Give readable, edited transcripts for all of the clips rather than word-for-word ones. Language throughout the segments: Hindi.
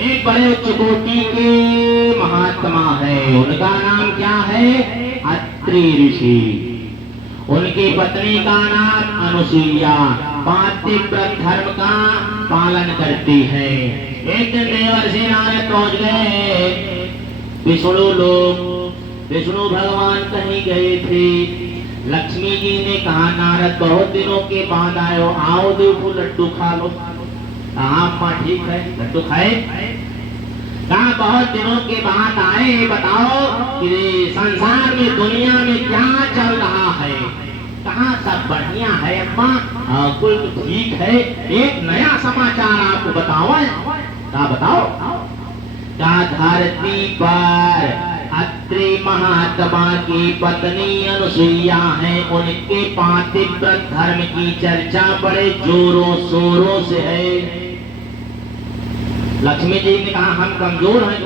एक बड़े उच्च कोटि के महात्मा है, उनका नाम क्या है? अत्रि ऋषि। उनकी पत्नी का नाम अनुसुईया, पातिव्रत धर्म का पालन करती है। एक दिन देवर्षि नारद पहुंच गए विष्णु लोग। विष्णु भगवान कहीं गए थे। लक्ष्मी जी ने कहा नारद बहुत दिनों के बाद आए हो, आओ देखो लड्डू खा लो। हाँ ठीक है, लड्डू खाए। कहा बहुत दिनों के बाद आए, बताओ कि संसार में दुनिया में क्या चल रहा है? कहा सब बढ़िया है अम्मा, कुल ठीक है। एक नया समाचार आपको बताओ। क्या बताओ? क्या धरती पर अत्रि महात्मा की पत्नी अनुसुईया है, उनके पातिव्रत धर्म की चर्चा बड़े जोरों शोरों से है। लक्ष्मी जी ने कहा हम कमजोर हैं।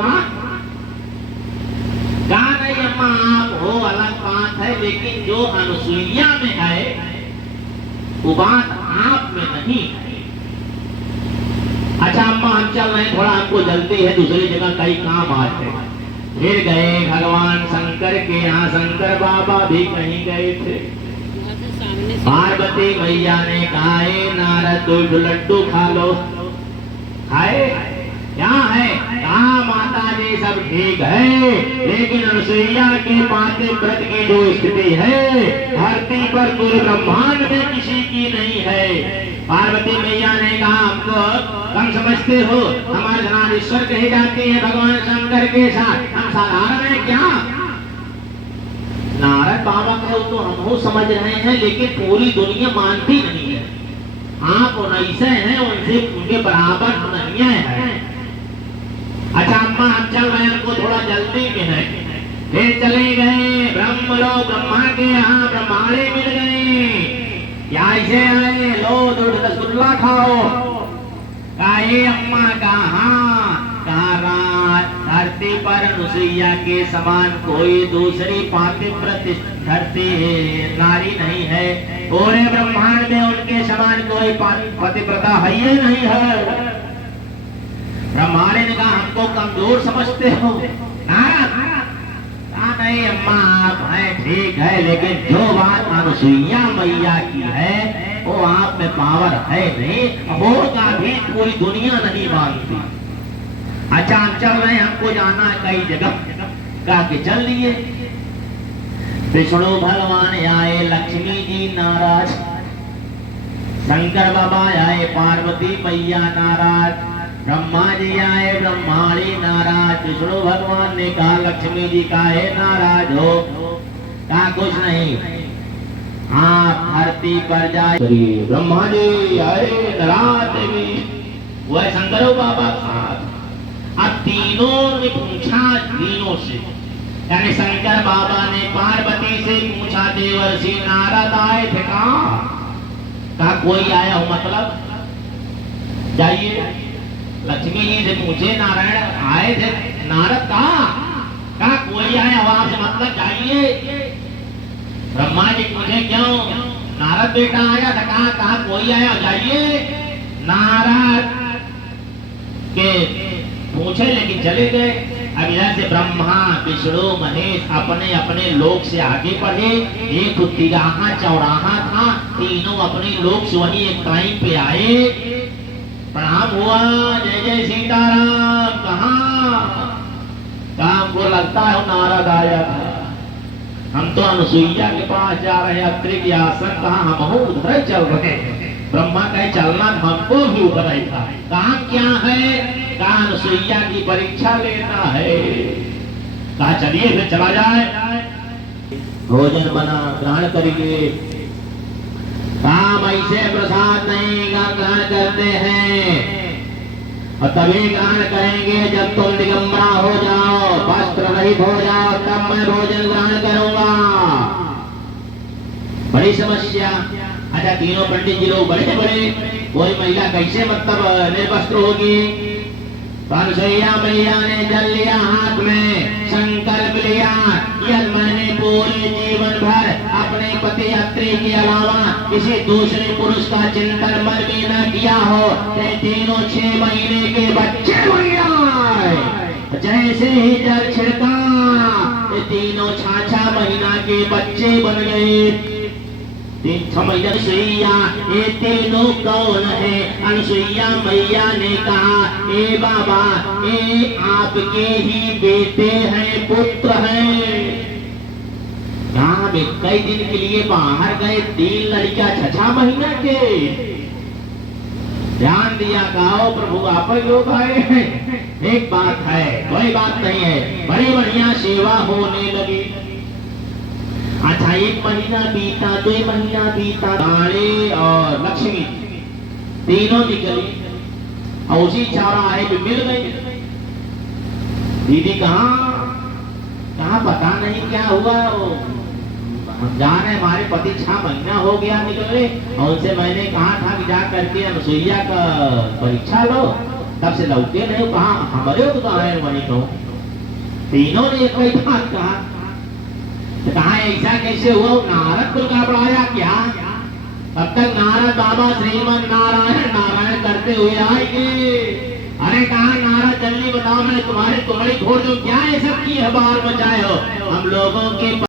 कहा नहीं अम्मा आप हो अलग बात है, लेकिन जो अनुसुईया में है वो बात आप में नहीं है। अच्छा अम्मा हम चल रहे, थोड़ा हमको जल्दी है, दूसरी जगह कई काम आते हैं। फिर गए भगवान शंकर के यहाँ, शंकर बाबा भी कहीं गए थे। पार्वती मैया ने कहा नारद दो लड्डू खा लो। खाए? क्या है? कहा माता जी सब ठीक है, लेकिन अनुसुईया के पातिव्रत की जो स्थिति है धरती पर पूरे ब्रह्मांड में किसी की नहीं है। पार्वती मैया ने कहा हमको कम समझते हो, हमारे जनाधीश्वर कहे जाते हैं भगवान शंकर के साथ, हम साधारण है क्या? नारद बाबा कहो तो हम समझ रहे हैं, लेकिन पूरी दुनिया मानती नहीं है। आप उनसे हैं, उनसे उनके बराबर नहीं है। अच्छा अम्मा हम चल रहे हैं, हमको थोड़ा जल्दी में है। फिर चले गए ब्रह्म लोग, ब्रह्मा के यहाँ ब्रह्माणी मिल गए। क्या ऐसे आए? लो दूध रसगुल्ला खाओ। काहे अम्मा? कहा धरती पर अनुसुईया के समान कोई दूसरी पातिव्रत धरती नारी नहीं है। पूरे ब्रह्मांड में उनके समान कोई पतिव्रता है ही नहीं है। ब्रह्माणी ने कहा हमको कमजोर समझते हो? नहीं अम्मा आप हैं ठीक है, लेकिन जो बात अनुसुईया मैया की है वो आप में पावर है नहीं, होगा भी पूरी दुनिया नहीं मानती। अच्छा हम चल रहे हैं, हमको जाना है कई जगह। कहा के चल लिए। विष्णु भगवान आए, लक्ष्मी जी नाराज, शंकर बाबा आए, पार्वती मैया नाराज, ब्रह्मा जी आए, ब्रह्माणी नाराज। विष्णु भगवान ने कहा लक्ष्मी जी काहे नाराज हो? कहा कुछ नहीं, आप धरती पर जाए। ब्रह्मा जी आए नाराज, वह शंकर बाबा साथ। अब तीनों ने पूछा, तीनों से, यानी शंकर बाबा ने पार्वती से पूछा देवर्षि नारद आए थे? कहा कोई आया हो मतलब जाइए। लक्ष्मी जी से पूछे नारायण आए थे? नारद कहा कोई आया हो आपसे मतलब जाइए। ब्रह्मा जी पूछे क्यों? नारद बेटा आया था। कहा कोई आया जाइए। नारद के पूछे लेकिन चले गए। अब इधर से ब्रह्मा विष्णु महेश अपने अपने लोक से आगे बढ़े। एक तिराहा चौराहा था, तीनों अपने लोक से वही एक टाइम पे आए। प्रणाम हुआ, जय जय सीताराम। कहा हमको लगता है नारद आया था, हम तो अनुसुईया के पास जा रहे हैं, अत्रि की आसन। कहा हम उधर चल रहे हैं। ब्रह्मा कहे चलना हमको भी उधर ही था। कहा क्या है? कहा अनुसुईया की परीक्षा लेना है। कहा चलिए फिर चला जाए। भोजन बना, ग्रहण करिए। हम ऐसे प्रसाद नहीं ग्रहण करते हैं, और तभी ग्रहण करेंगे जब तुम दिगंबरा हो जाओ, वस्त्र रहित हो जाओ, तब मैं भोजन ग्रहण करूंगा। बड़ी समस्या। अच्छा तीनों पंडित जी लोग बड़े बड़े, कोई महिला कैसे मतलब निर्वस्त्र होगी? अनुसुईया मैया ने जल लिया हाथ में, संकल्प लिया यदि मैंने पूरे जीवन भर अपने पति अत्रि के अलावा किसी दूसरे पुरुष का चिंतन मन में न किया हो, तीनों 6 महीने के बच्चे हुए जैसे ही जल छिड़का, ये तीनों 6 महीना के बच्चे बन गए। 3 महीना सुइया, ये तीनों कौन है? अनसुईया मैया ने कहा, ए बाबा, ये आपके ही बेटे हैं, पुत्र हैं। यहाँ कई दिन के लिए बाहर गए, 3 लड़कियां 6 महीना के। ध्यान दिया, कहो प्रभु आप ही लोग आए हैं। एक बात है, कोई बात नहीं है, बड़ी बढ़िया सेवा होने लगी। अच्छा 1 महीना बीता, 2 महीना बीता, काली और लक्ष्मी तीनों निकली और उसी चौराहे पे मिल गई। दीदी कहाँ पता नहीं क्या हुआ। हम जा रहे, हमारे पति 6 महीना हो गया निकले, और उनसे मैंने कहा था कि जा करके अनसुईया का परीक्षा लो, तब से लौटे नहीं। कहा हमारे तो कहा है वही तो। तीनों ने एक ही बात कहा। तो कहा ऐसा कैसे हुआ? नारद को का पढ़ाया क्या? तब तक नारद बाबा श्रीमन नारायण नारायण करते हुए आएंगे। अरे कहा नारद जल्दी बताओ, मैं तुम्हारी तुम्हारी घोड़ जो क्या ऐसा की है बाहर बचाए हो हम लोगों के